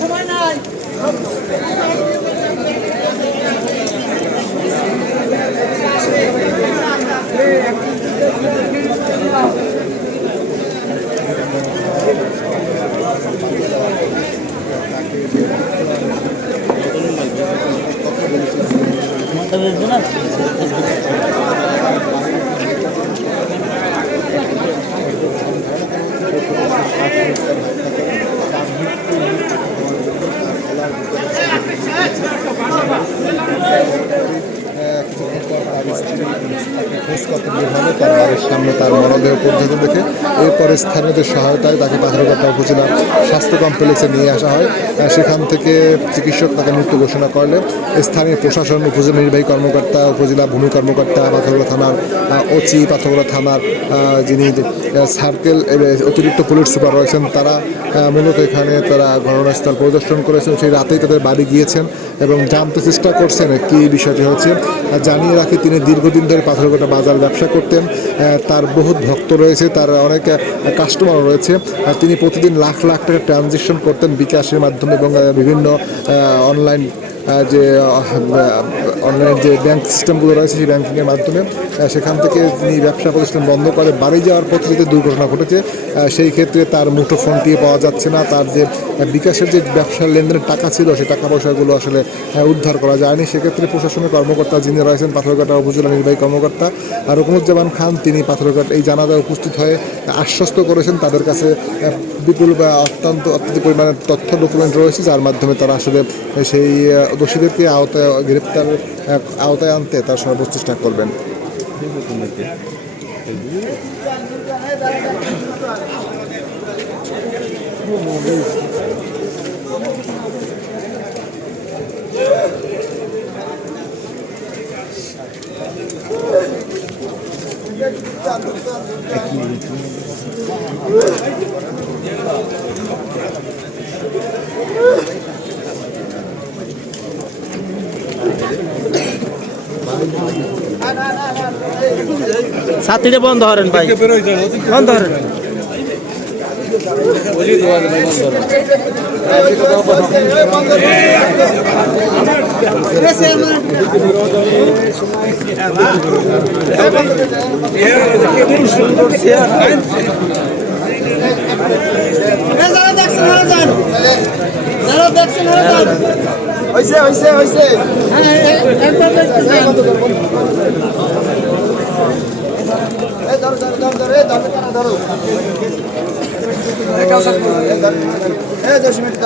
সময় নাই Thank you. খোঁজ করতে বের তার বাড়ির সামনে তার মরদেহ পরিচিত দেখে এরপরে স্থানীয়দের সহায়তায় তাকে পাথরঘাটা উপজেলা স্বাস্থ্য কমপ্লেক্সে নিয়ে আসা হয়। সেখান থেকে চিকিৎসক তাকে মৃত্যু ঘোষণা করলে স্থানীয় প্রশাসন উপজেলা নির্বাহী কর্মকর্তা, উপজেলা ভূমি কর্মকর্তা, পাথরঘাটা থানার ওসি, পাথরঘাটা থানার যিনি সার্কেল অতিরিক্ত পুলিশ সুপার রয়েছেন, তারা মূলত এখানে তারা ঘটনাস্থল পরিদর্শন করেছেন। সেই রাতেই তাদের বাড়ি গিয়েছেন এবং জানতে চেষ্টা করছেন কি বিষয়টি হচ্ছে। জানিয়ে রাখি তিনি দীর্ঘদিন ধরে পাথরঘাটা বাজার ব্যবসা করতেন। তার বহুত ভক্ত রয়েছে, তার অনেক কাস্টমার রয়েছে। আর তিনি প্রতিদিন লাখ লাখ টাকা ট্রানজেকশন করতেন বিকাশের মাধ্যমে এবং বিভিন্ন অনলাইন যে অনলাইন যে ব্যাংক সিস্টেমগুলো রয়েছে সেই ব্যাংকিংয়ের মাধ্যমে সেখান থেকে তিনি ব্যবসা প্রতিষ্ঠান বন্ধ করে বাড়ি যাওয়ার পথে দুর্ঘটনা ঘটেছে সেই ক্ষেত্রে তার মুঠো ফোনটি পাওয়া যাচ্ছে না। তার যে বিকাশের যে ব্যবসার লেনদেনের টাকা ছিল, সেই টাকা পয়সাগুলো আসলে উদ্ধার করা যায়নি। সেক্ষেত্রে প্রশাসনের কর্মকর্তা যিনি রয়েছেন, পাথরঘাটা উপজেলা নির্বাহী কর্মকর্তা আর রকমুজ্জামান খান, তিনি পাথরঘাট এই জানাজায় উপস্থিত হয়ে আশ্বস্ত করেছেন। তাদের কাছে বিপুল বা অত্যন্ত অত্যধিক পরিমাণে তথ্য ডকুমেন্ট রয়েছে, যার মাধ্যমে তারা আসলে সেই দোষীদেরকে আওতায় গ্রেপ্তার আওতায় আনতে তার সর্বোচ্চ চেষ্টা করবেন। ছাত্রীটা বন্ধ করেন ভাই বন্ধ করেন হয়েছে ধরো ধরো এই দশ মিনিট